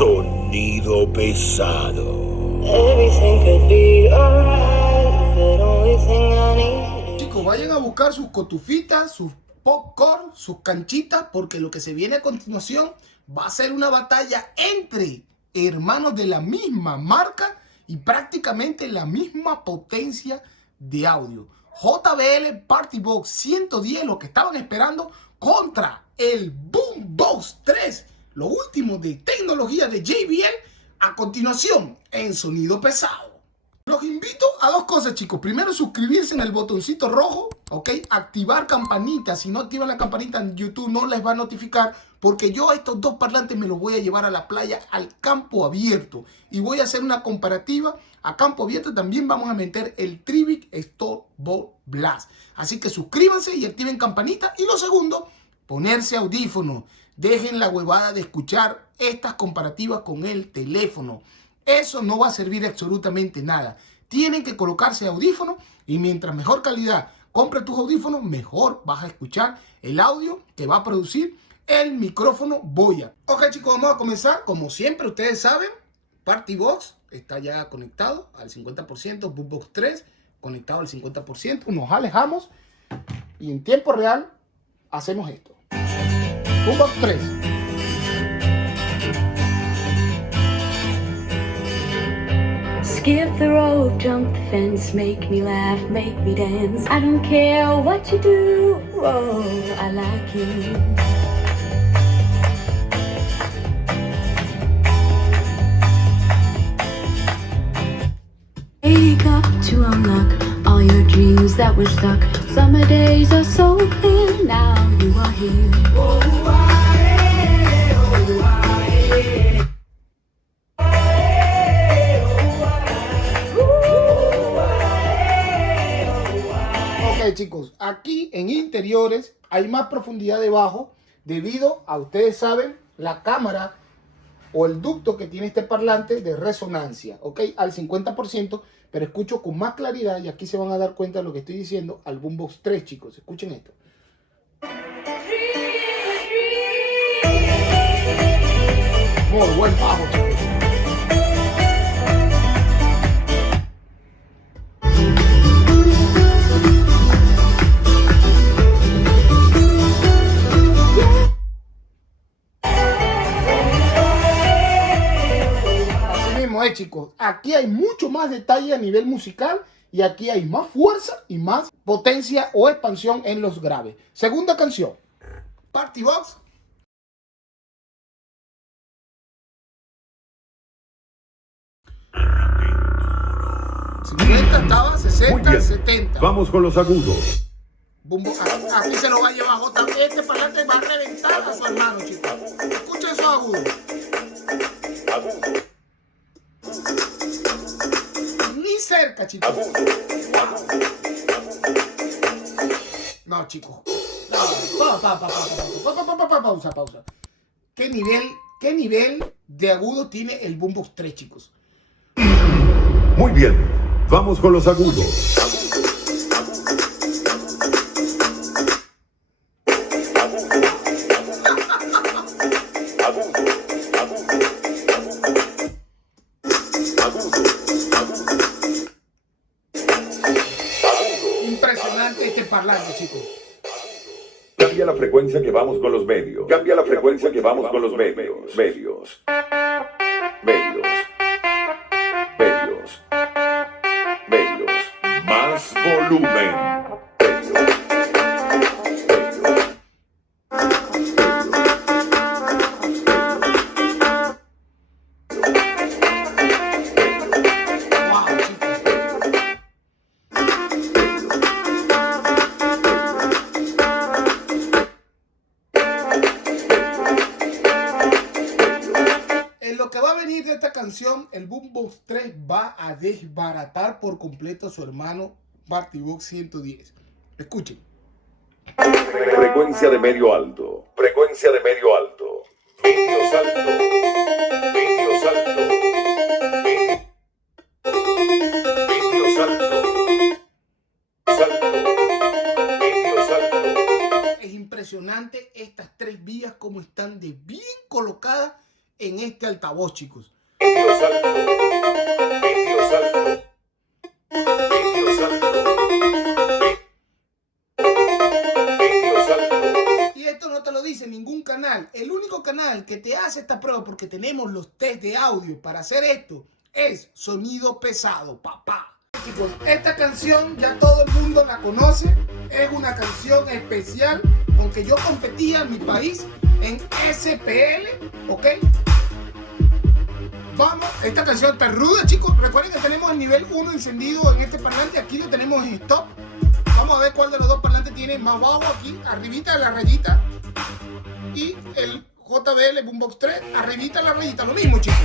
Sonido pesado. Everything could be alright, but only thing I need. Chicos, vayan a buscar sus cotufitas, sus popcorn, sus canchitas, porque lo que se viene a continuación va a ser una batalla entre hermanos de la misma marca y prácticamente la misma potencia de audio. JBL Partybox 110, lo que estaban esperando, contra el Boombox 3, lo último de tecnología de JBL, a continuación en Sonido Pesado. Los invito a dos cosas, chicos. Primero, suscribirse en el botoncito rojo, ¿ok? Activar campanita. Si no activan la campanita en YouTube, no les va a notificar, porque yo a estos dos parlantes me los voy a llevar a la playa, al campo abierto. Y voy a hacer una comparativa. A campo abierto también vamos a meter el Trivic Storbolt Blast. Así que suscríbanse y activen campanita. Y lo segundo, ponerse audífonos. Dejen la huevada de escuchar estas comparativas con el teléfono. Eso no va a servir absolutamente nada. Tienen que colocarse audífonos y mientras mejor calidad compre tus audífonos, mejor vas a escuchar el audio que va a producir el micrófono Boya. Ok, chicos, vamos a comenzar. Como siempre, ustedes saben, Partybox está ya conectado al 50%, Boombox 3 conectado al 50%. Nos alejamos y en tiempo real hacemos esto. Boombox 3. Skip the rope, jump the fence, make me laugh, make me dance. I don't care what you do, oh, I like you. Wake up to unlock all your dreams that were stuck. Summer days are so clear, now you are here. Oh, Ok, chicos, aquí en interiores hay más profundidad debajo debido a, ustedes saben, la cámara o el ducto que tiene este parlante de resonancia, ok, al 50%, pero escucho con más claridad y aquí se van a dar cuenta de lo que estoy diciendo al Boombox 3, chicos. Escuchen esto. Muy buen bajo, chicos. Chicos, aquí hay mucho más detalle a nivel musical y aquí hay más fuerza y más potencia o expansión en los graves. Segunda canción, Partybox. Estaba 60, 70. Vamos con los agudos. Aquí se lo va a llevar J. Este parlante va a reventar a su hermano, chicos. Escuchen esos agudos. Agudo. Ni cerca, chicos. No, chicos. Pausa. ¿Qué nivel de agudo tiene el Boombox 3, chicos? Muy bien. Vamos con los agudos. Impresionante este parlante, chicos. Cambia la frecuencia que vamos con los medios. Cambia la frecuencia que vamos con los medios. Medios. Más volumen. De esta canción, el Boombox 3 va a desbaratar por completo a su hermano Partybox 110. Escuchen. Frecuencia de medio alto. Frecuencia de medio alto. Medio salto. Medio salto. Medio salto. Salto. Medio salto. Es impresionante estas tres vías como están de bien colocadas en este altavoz, chicos. Dios alto, Dios alto, Dios alto, Dios alto. Y esto no te lo dice ningún canal. El único canal que te hace esta prueba, porque tenemos los test de audio para hacer esto, es Sonido Pesado, papá. Chicos, esta canción ya todo el mundo la conoce. Es una canción especial, aunque yo competía en mi país en SPL, ¿ok? Vamos, esta canción está ruda, chicos. Recuerden que tenemos el nivel 1 encendido en este parlante. Aquí lo tenemos en stop. Vamos a ver cuál de los dos parlantes tiene más bajo aquí, arribita de la rayita. Y el JBL Boombox 3, arribita de la rayita. Lo mismo, chicos.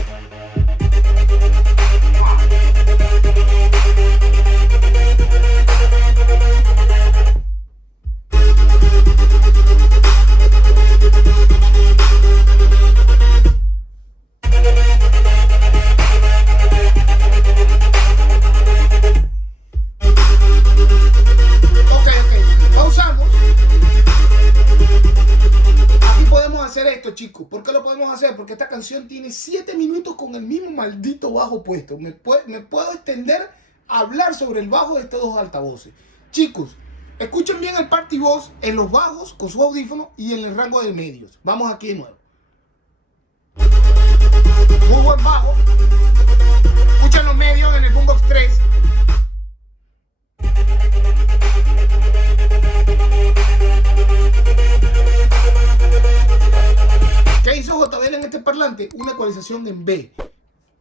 Chicos, ¿por qué lo podemos hacer? Porque esta canción tiene 7 minutos con el mismo maldito bajo puesto. Me puedo extender a hablar sobre el bajo de estos dos altavoces. Chicos, escuchen bien el party voz en los bajos con sus audífonos y en el rango de medios. Vamos aquí de nuevo. Muy buen bajo. Escuchen los medios en el Boombox 3. ¿Qué hizo JBL en este parlante? Una ecualización en B.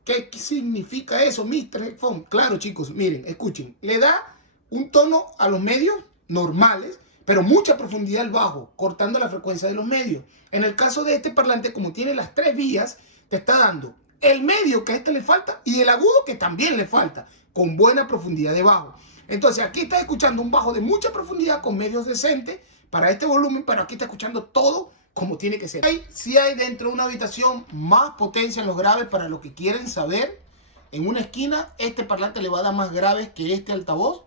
¿Qué significa eso, Mr. Headphone? Claro, chicos, miren, escuchen. Le da un tono a los medios normales, pero mucha profundidad al bajo, cortando la frecuencia de los medios. En el caso de este parlante, como tiene las 3 vías, te está dando el medio que a este le falta y el agudo que también le falta, con buena profundidad de bajo. Entonces, aquí estás escuchando un bajo de mucha profundidad con medios decentes para este volumen, pero aquí está escuchando todo como tiene que ser. Si hay dentro de una habitación más potencia en los graves para lo que quieren saber, en una esquina este parlante le va a dar más graves que este altavoz,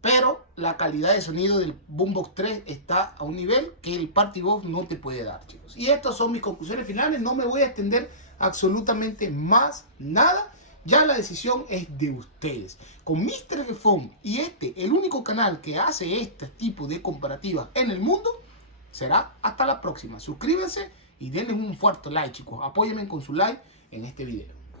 pero la calidad de sonido del Boombox 3 está a un nivel que el Party Box no te puede dar, chicos. Y estas son mis conclusiones finales. No me voy a extender absolutamente más nada. Ya la decisión es de ustedes. Con Mr. Headphone y el único canal que hace este tipo de comparativas en el mundo, será hasta la próxima. Suscríbanse y denle un fuerte like, chicos. Apóyenme con su like en este video.